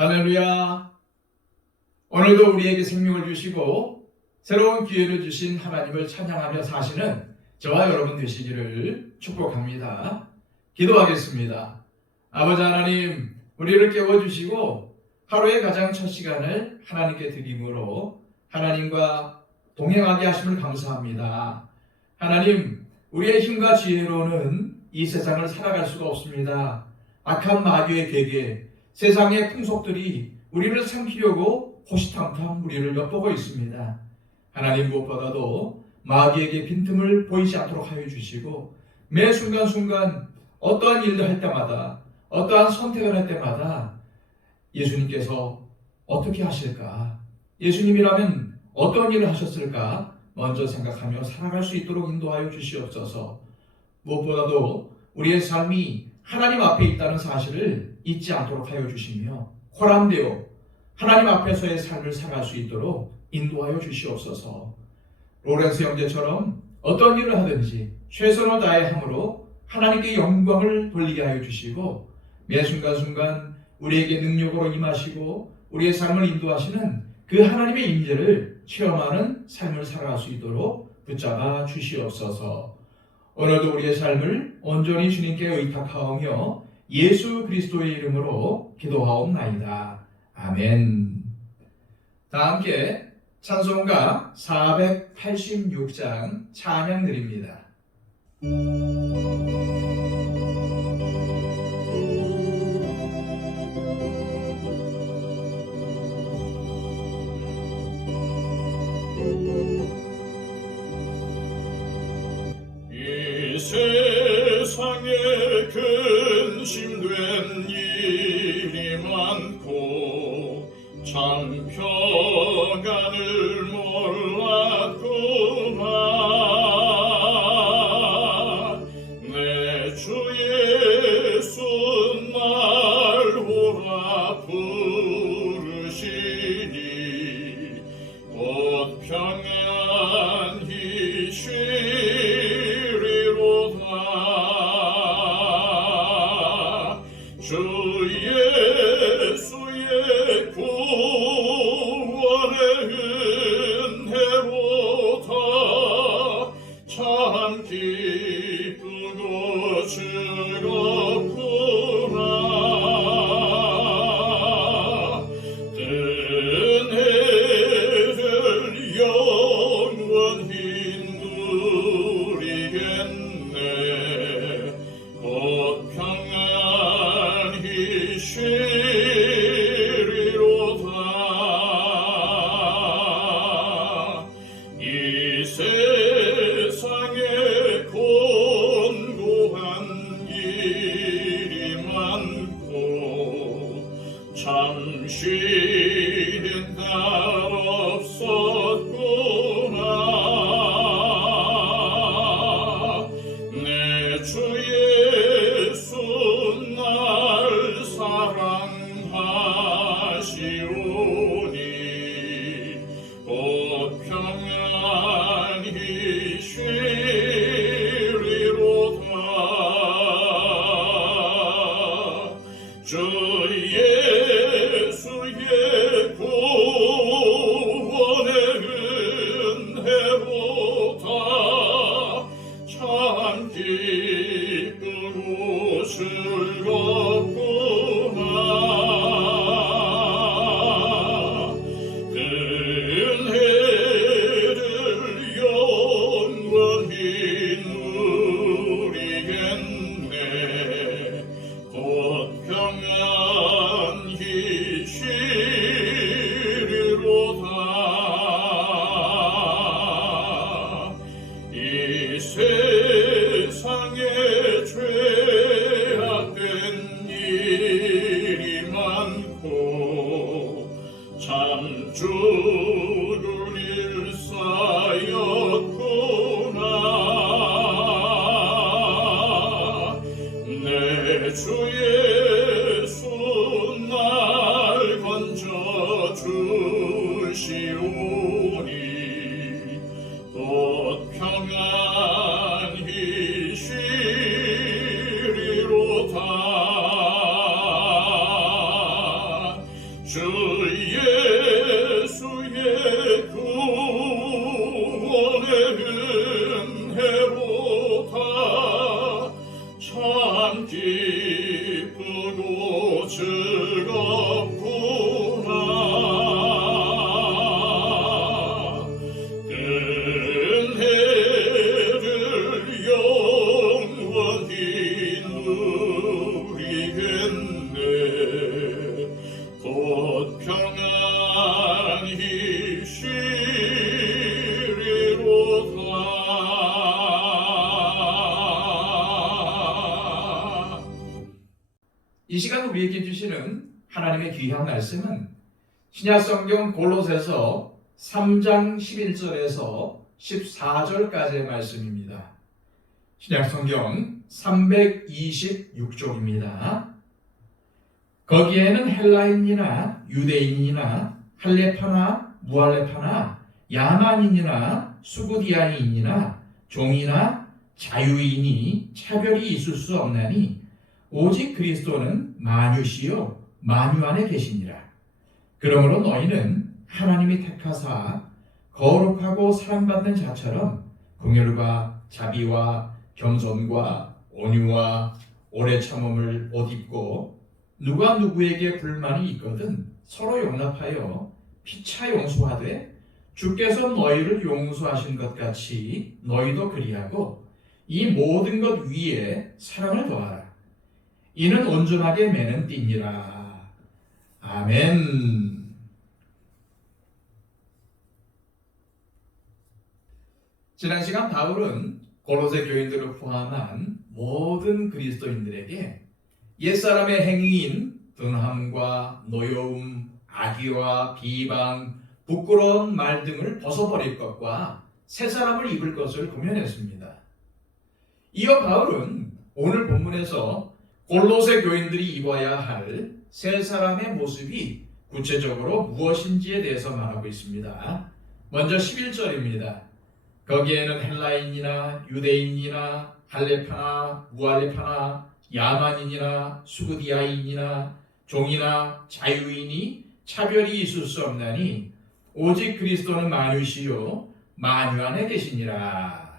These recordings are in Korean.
할렐루야. 오늘도 우리에게 생명을 주시고 새로운 기회를 주신 하나님을 찬양하며 사시는 저와 여러분 되시기를 축복합니다. 기도하겠습니다. 아버지 하나님, 우리를 깨워주시고 하루의 가장 첫 시간을 하나님께 드림으로 하나님과 동행하게 하심을 감사합니다. 하나님, 우리의 힘과 지혜로는 이 세상을 살아갈 수가 없습니다. 악한 마귀의 계계, 세상의 풍속들이 우리를 삼키려고 호시탐탐 우리를 엿보고 있습니다. 하나님, 무엇보다도 마귀에게 빈틈을 보이지 않도록 하여 주시고 매 순간순간 어떠한 일을 할 때마다, 어떠한 선택을 할 때마다 예수님께서 어떻게 하실까? 예수님이라면 어떤 일을 하셨을까? 먼저 생각하며 살아갈 수 있도록 인도하여 주시옵소서. 무엇보다도 우리의 삶이 하나님 앞에 있다는 사실을 잊지 않도록 하여 주시며 호람되어 하나님 앞에서의 삶을 살아갈 수 있도록 인도하여 주시옵소서. 로렌스 형제처럼 어떤 일을 하든지 최선을 다해 함으로 하나님께 영광을 돌리게 하여 주시고 매 순간순간 우리에게 능력으로 임하시고 우리의 삶을 인도하시는 그 하나님의 임재를 체험하는 삶을 살아갈 수 있도록 붙잡아 주시옵소서. 오늘도 우리의 삶을 온전히 주님께 의탁하오며 예수 그리스도의 이름으로 기도하옵나이다. 아멘. 다 함께 찬송가 486장 찬양 드립니다. 이 세상에 근심된 일이 많고 참 평안을 몰랐구나. 내 주 예수 날 오라 부르시니 곧 평안히 쉬리로다. 주 예수의 구원의 은혜로다. 참 기쁘고 즐겁구나. 은혜를 영원히 누리겠네. 곧 평안히 쉬리로다. 이 세상에 곤고한 일이 많고 참 쉬는 날 없었구나. 내 주 예수 날 사랑하시오니 곧 평안히 쉬리로다. 주 예수의 구원의 은혜로다. 참 기쁘고 즐겁구나. 은혜를 영원히 누리겠네. 곧 평안히 쉬리로다. 이 세상에 죄악된 일이 많고 참 죽을 일 쌓였구나. 내 주 예수 날 건져 주시오니 곧 평안히 쉬리로다. 참 기쁘고 즐겁구나. 은혜를 영원히 누리겠네. 곧 평안히 쉬리로다. 이 시간 우리에게 주시는 하나님의 귀한 말씀은 신약성경 골로새서 3장 11절에서 14절까지의 말씀입니다. 신약성경 326쪽입니다. 거기에는 헬라인이나 유대인이나 할레파나 무할레파나 야만인이나 수구디아인이나 종이나 자유인이 차별이 있을 수 없나니 오직 그리스도는 만유시요 만유 안에 계시니라. 그러므로 너희는 하나님이 택하사 거룩하고 사랑받는 자처럼 긍휼과 자비와 겸손과 온유와 오래 참음을 옷 입고 누가 누구에게 불만이 있거든 서로 용납하여 피차 용서하되 주께서 너희를 용서하신 것 같이 너희도 그리하고 이 모든 것 위에 사랑을 더하라. 이는 온전하게 매는 띠니라. 아멘. 지난 시간 바울은 골로새 교인들을 포함한 모든 그리스도인들에게 옛사람의 행위인 등함과 노여움, 악의와 비방, 부끄러운 말 등을 벗어버릴 것과 새 사람을 입을 것을 공면했습니다. 이어 바울은 오늘 본문에서 골로새 교인들이 입어야 할 새 사람의 모습이 구체적으로 무엇인지에 대해서 말하고 있습니다. 먼저 11절입니다. 거기에는 헬라인이나 유대인이나 할레파나 무할레파나 야만인이나 수구디아인이나 종이나 자유인이 차별이 있을 수 없나니 오직 그리스도는 만유시요 만유 안에 계시니라.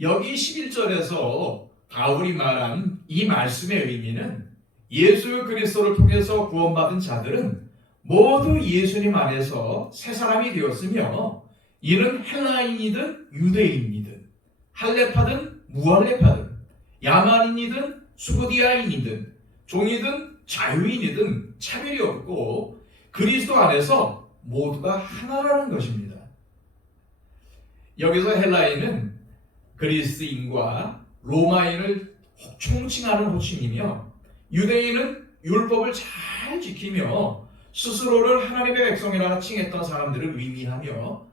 여기 11절에서 바울이 말한 이 말씀의 의미는 예수 그리스도를 통해서 구원받은 자들은 모두 예수님 안에서 새 사람이 되었으며 이는 헬라인이든 유대인이든 할레파든 무할레파든 야만인이든 수구디아인이든 종이든 자유인이든 차별이 없고 그리스도 안에서 모두가 하나라는 것입니다. 여기서 헬라인은 그리스인과 로마인을 총칭하는 호칭이며 유대인은 율법을 잘 지키며 스스로를 하나님의 백성이라 칭했던 사람들을 의미하며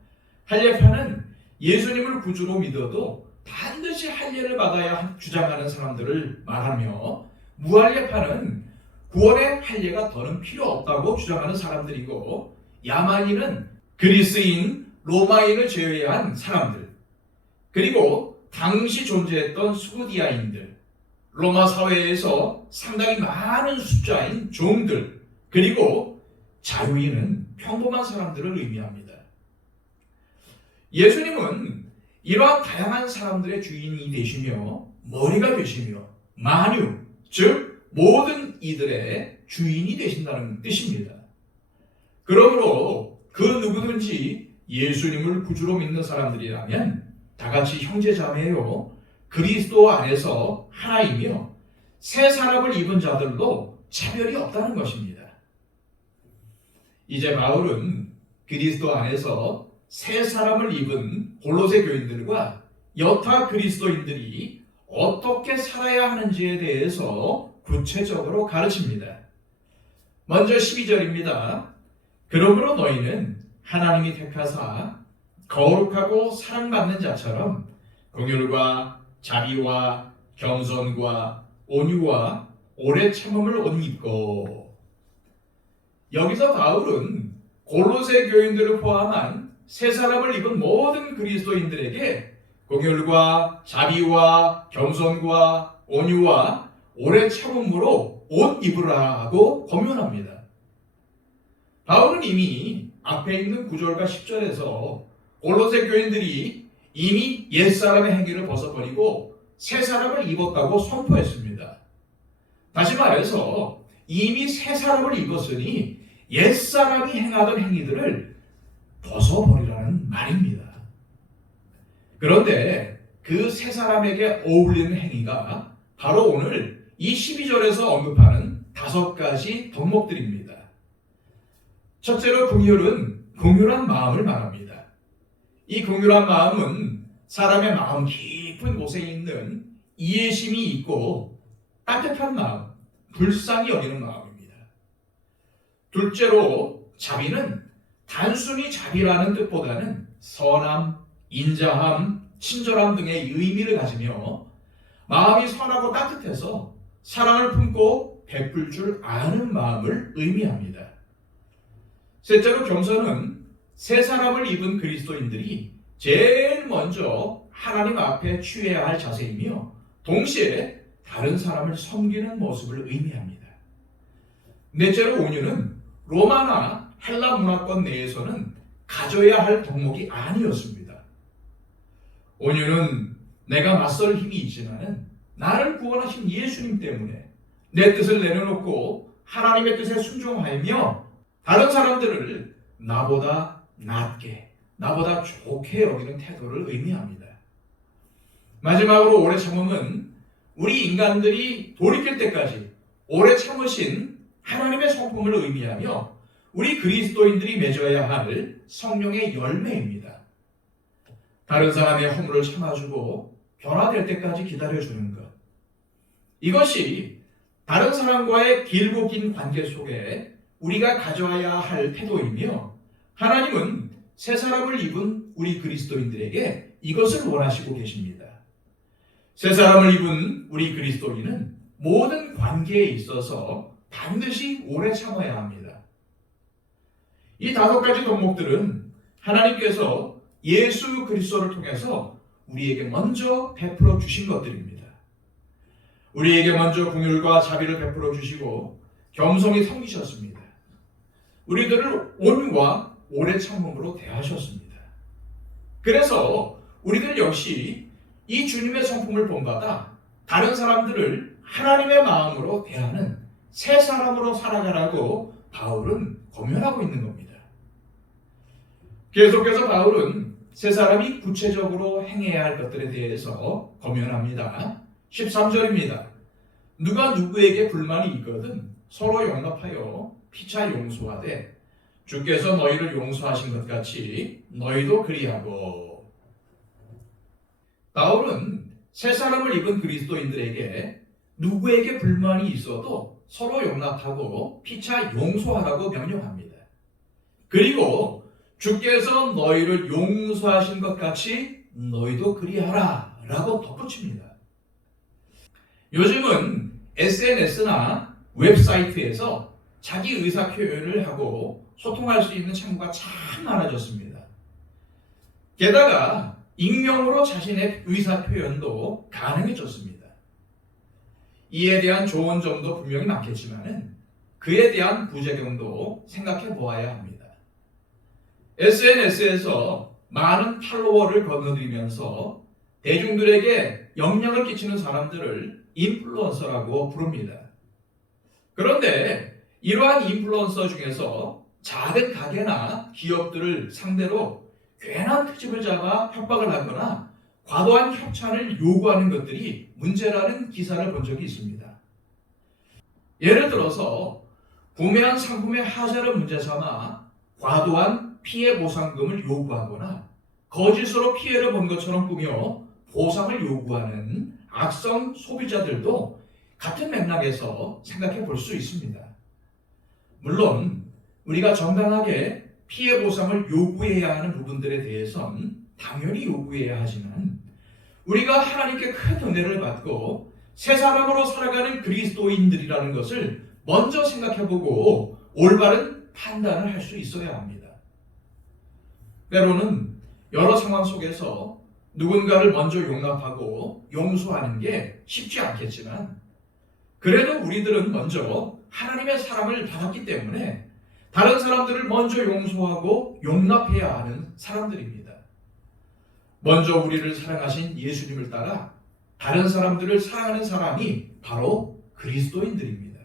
할례파는 예수님을 구주로 믿어도 반드시 할례를 받아야 주장하는 사람들을 말하며 무할례파는 구원의 할례가 더는 필요 없다고 주장하는 사람들이고 야만인은 그리스인, 로마인을 제외한 사람들 그리고 당시 존재했던 수구디아인들 로마 사회에서 상당히 많은 숫자인 종들 그리고 자유인은 평범한 사람들을 의미합니다. 예수님은 이러한 다양한 사람들의 주인이 되시며 머리가 되시며 만유, 즉 모든 이들의 주인이 되신다는 뜻입니다. 그러므로 그 누구든지 예수님을 구주로 믿는 사람들이라면 다같이 형제자매요 그리스도 안에서 하나이며 새 사람을 입은 자들도 차별이 없다는 것입니다. 이제 바울은 그리스도 안에서 새 사람을 입은 골로새 교인들과 여타 그리스도인들이 어떻게 살아야 하는지에 대해서 구체적으로 가르칩니다. 먼저 12절입니다. 그러므로 너희는 하나님이 택하사 거룩하고 사랑받는 자처럼 긍휼과 자비와 겸손과 온유와 오래 참음을 옷 입고 여기서 바울은 골로새 교인들을 포함한 새 사람을 입은 모든 그리스도인들에게 긍휼과 자비와 겸손과 온유와 오래 참음으로 옷 입으라고 권면합니다. 바울은 이미 앞에 있는 9절과 10절에서 골로새 교인들이 이미 옛사람의 행위를 벗어버리고 새 사람을 입었다고 선포했습니다. 다시 말해서 이미 새 사람을 입었으니 옛사람이 행하던 행위들을 벗어버리라는 말입니다. 그런데 그 새 사람에게 어울리는 행위가 바로 오늘 이 12절에서 언급하는 5가지 덕목들입니다. 첫째로 긍휼한 마음을 말합니다. 이 긍휼한 마음은 사람의 마음 깊은 곳에 있는 이해심이 있고 따뜻한 마음, 불쌍히 여기는 마음입니다. 둘째로 자비는 단순히 자비라는 뜻보다는 선함, 인자함, 친절함 등의 의미를 가지며 마음이 선하고 따뜻해서 사랑을 품고 베풀 줄 아는 마음을 의미합니다. 셋째로 겸손은 새 사람을 입은 그리스도인들이 제일 먼저 하나님 앞에 취해야 할 자세이며 동시에 다른 사람을 섬기는 모습을 의미합니다. 넷째로 온유는 로마나 헬라 문화권 내에서는 가져야 할 덕목이 아니었습니다. 온유는 내가 맞설 힘이 있지만은 나를 구원하신 예수님 때문에 내 뜻을 내려놓고 하나님의 뜻에 순종하며 다른 사람들을 나보다 낫게, 나보다 좋게 여기는 태도를 의미합니다. 마지막으로 오래 참음은 우리 인간들이 돌이킬 때까지 오래 참으신 하나님의 성품을 의미하며 우리 그리스도인들이 맺어야 할 성령의 열매입니다. 다른 사람의 허물을 참아주고 변화될 때까지 기다려주는 것. 이것이 다른 사람과의 길고 긴 관계 속에 우리가 가져야 할 태도이며 하나님은 새 사람을 입은 우리 그리스도인들에게 이것을 원하시고 계십니다. 새 사람을 입은 우리 그리스도인은 모든 관계에 있어서 반드시 오래 참아야 합니다. 이 5가지 덕목들은 하나님께서 예수 그리스도를 통해서 우리에게 먼저 베풀어 주신 것들입니다. 우리에게 먼저 긍휼과 자비를 베풀어 주시고 겸손히 섬기셨습니다. 우리들을 온유와 오래 참음으로 대하셨습니다. 그래서 우리들 역시 이 주님의 성품을 본받아 다른 사람들을 하나님의 마음으로 대하는 새 사람으로 살아가라고 바울은 권면하고 있는 겁니다. 계속해서 바울은 새 사람이 구체적으로 행해야 할 것들에 대해서 권면합니다. 13절입니다. 누가 누구에게 불만이 있거든 서로 용납하여 피차 용서하되 주께서 너희를 용서하신 것 같이 너희도 그리하고. 바울은 새 사람을 입은 그리스도인들에게 누구에게 불만이 있어도 서로 용납하고 피차 용서하라고 명령합니다. 그리고 주께서 너희를 용서하신 것 같이 너희도 그리하라 라고 덧붙입니다. 요즘은 SNS나 웹사이트에서 자기 의사 표현을 하고 소통할 수 있는 창구가 참 많아졌습니다. 게다가 익명으로 자신의 의사 표현도 가능해졌습니다. 이에 대한 좋은 점도 분명히 많겠지만 그에 대한 부작용도 생각해 보아야 합니다. SNS에서 많은 팔로워를 거느리면서 대중들에게 영향을 끼치는 사람들을 인플루언서라고 부릅니다. 그런데 이러한 인플루언서 중에서 작은 가게나 기업들을 상대로 괜한 트집을 잡아 협박을 하거나 과도한 협찬을 요구하는 것들이 문제라는 기사를 본 적이 있습니다. 예를 들어서 구매한 상품의 하자를 문제 삼아 과도한 피해 보상금을 요구하거나 거짓으로 피해를 본 것처럼 꾸며 보상을 요구하는 악성 소비자들도 같은 맥락에서 생각해 볼 수 있습니다. 물론 우리가 정당하게 피해 보상을 요구해야 하는 부분들에 대해선 당연히 요구해야 하지만 우리가 하나님께 큰 은혜를 받고 새 사람으로 살아가는 그리스도인들이라는 것을 먼저 생각해보고 올바른 판단을 할 수 있어야 합니다. 때로는 여러 상황 속에서 누군가를 먼저 용납하고 용서하는 게 쉽지 않겠지만 그래도 우리들은 먼저 하나님의 사랑을 받았기 때문에 다른 사람들을 먼저 용서하고 용납해야 하는 사람들입니다. 먼저 우리를 사랑하신 예수님을 따라 다른 사람들을 사랑하는 사람이 바로 그리스도인들입니다.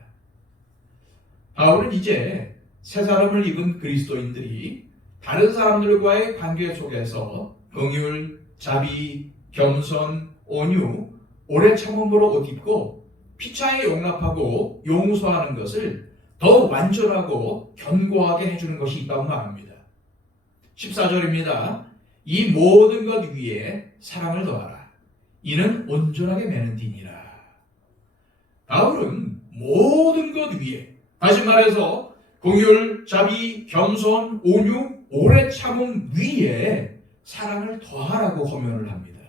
바울은 이제 새 사람을 입은 그리스도인들이 다른 사람들과의 관계 속에서 긍휼, 자비, 겸손, 온유, 오래 참음으로 옷 입고 피차에 용납하고 용서하는 것을 더 완전하고 견고하게 해주는 것이 있다고 말합니다. 14절입니다. 이 모든 것 위에 사랑을 더하라. 이는 온전하게 매는디니라. 바울은 모든 것 위에, 다시 말해서 긍휼, 자비, 겸손, 온유, 오래 참음 위에 사랑을 더하라고 권면을 합니다.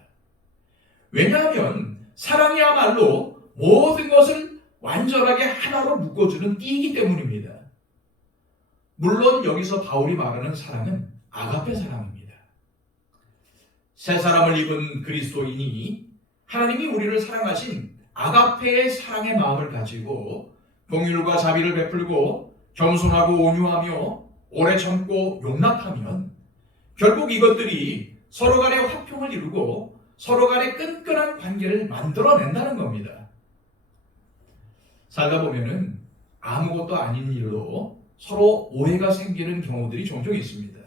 왜냐하면 사랑이야말로 모든 것을 완전하게 하나로 묶어주는 띠이기 때문입니다. 물론 여기서 바울이 말하는 사랑은 아가페 사랑입니다. 새 사람을 입은 그리스도인이 하나님이 우리를 사랑하신 아가페의 사랑의 마음을 가지고 긍휼과 자비를 베풀고 겸손하고 온유하며 오래 참고 용납하면 결국 이것들이 서로 간의 화평을 이루고 서로 간의 끈끈한 관계를 만들어낸다는 겁니다. 살다 보면은 아무것도 아닌 일로 서로 오해가 생기는 경우들이 종종 있습니다.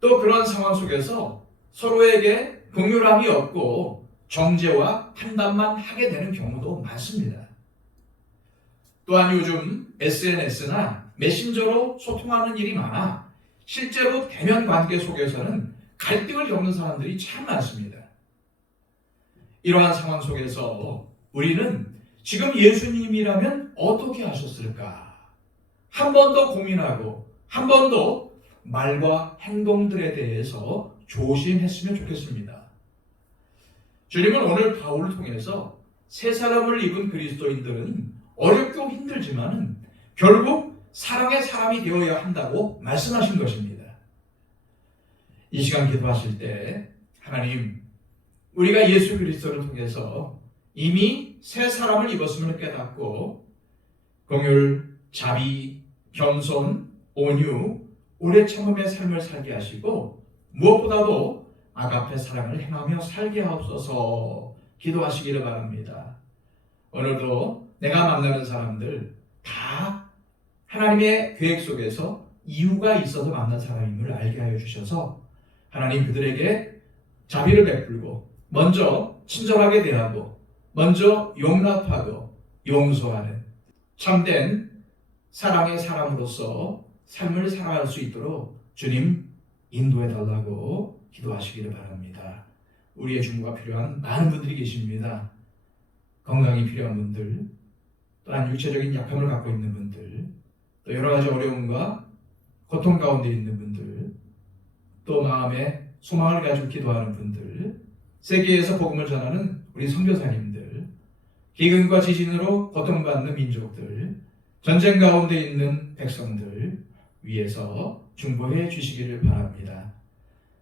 또 그런 상황 속에서 서로에게 긍휼함이 없고 정죄와 판단만 하게 되는 경우도 많습니다. 또한 요즘 SNS나 메신저로 소통하는 일이 많아 실제로 대면 관계 속에서는 갈등을 겪는 사람들이 참 많습니다. 이러한 상황 속에서 우리는 지금 예수님이라면 어떻게 하셨을까? 한 번 더 고민하고 한 번 더 말과 행동들에 대해서 조심했으면 좋겠습니다. 주님은 오늘 바울을 통해서 새 사람을 입은 그리스도인들은 어렵고 힘들지만 결국 사랑의 사람이 되어야 한다고 말씀하신 것입니다. 이 시간 기도하실 때 하나님, 우리가 예수 그리스도를 통해서 이미 새 사람을 입었음을 깨닫고 긍휼, 자비, 겸손, 온유, 오래 참음의 삶을 살게 하시고 무엇보다도 아가페 사랑을 행하며 살게 하옵소서 기도하시기를 바랍니다. 오늘도 내가 만나는 사람들 다 하나님의 계획 속에서 이유가 있어서 만난 사람임을 알게 하여 주셔서 하나님 그들에게 자비를 베풀고 먼저 친절하게 대하고 먼저 용납하고 용서하는 참된 사랑의 사람으로서 삶을 살아갈 수 있도록 주님 인도해 달라고 기도하시기를 바랍니다. 우리의 중보가 필요한 많은 분들이 계십니다. 건강이 필요한 분들, 또한 육체적인 약함을 갖고 있는 분들, 또 여러 가지 어려움과 고통 가운데 있는 분들, 또 마음에 소망을 가지고 기도하는 분들, 세계에서 복음을 전하는 우리 선교사님들, 기근과 지진으로 고통받는 민족들, 전쟁 가운데 있는 백성들 위해서 중보해 주시기를 바랍니다.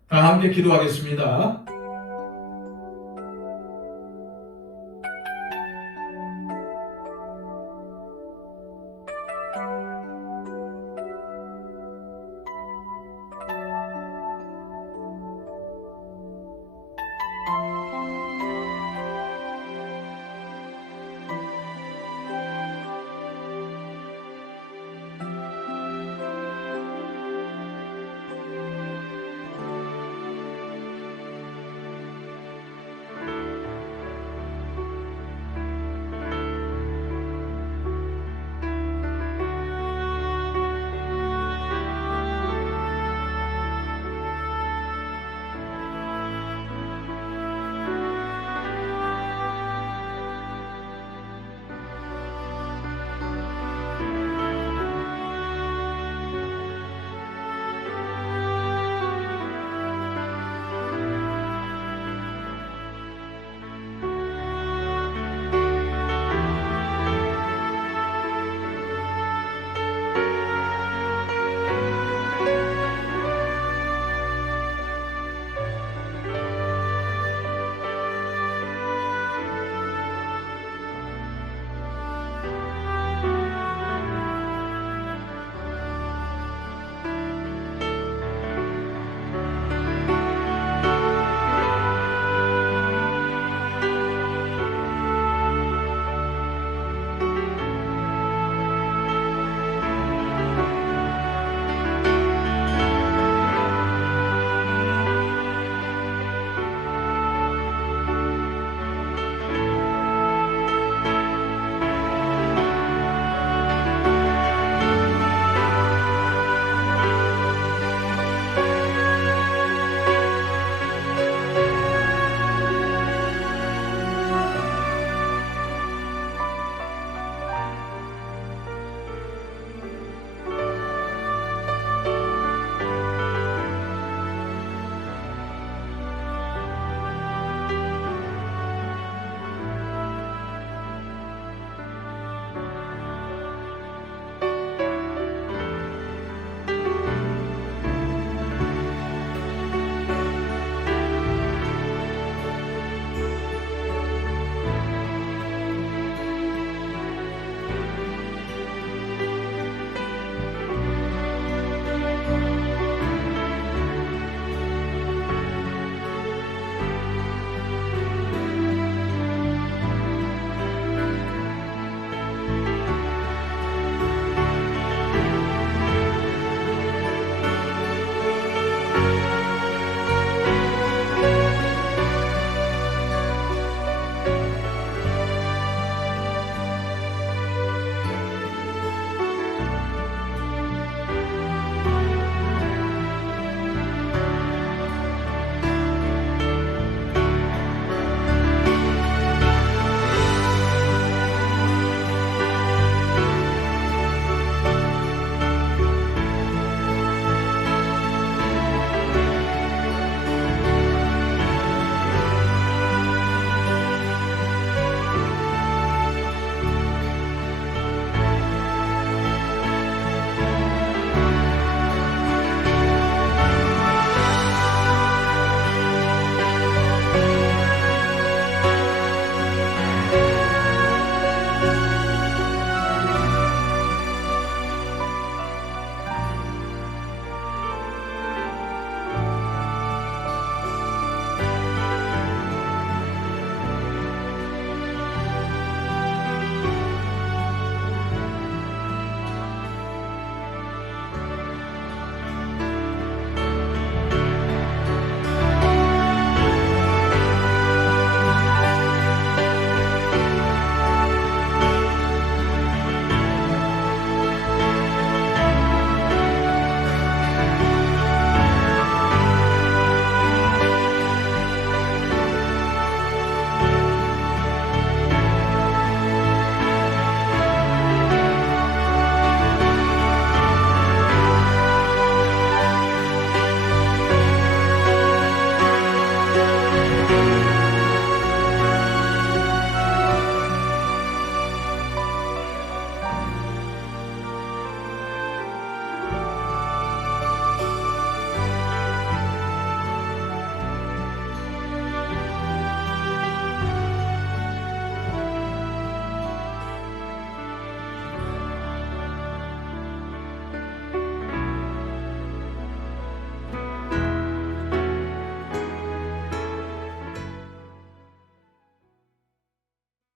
다 함께 기도하겠습니다.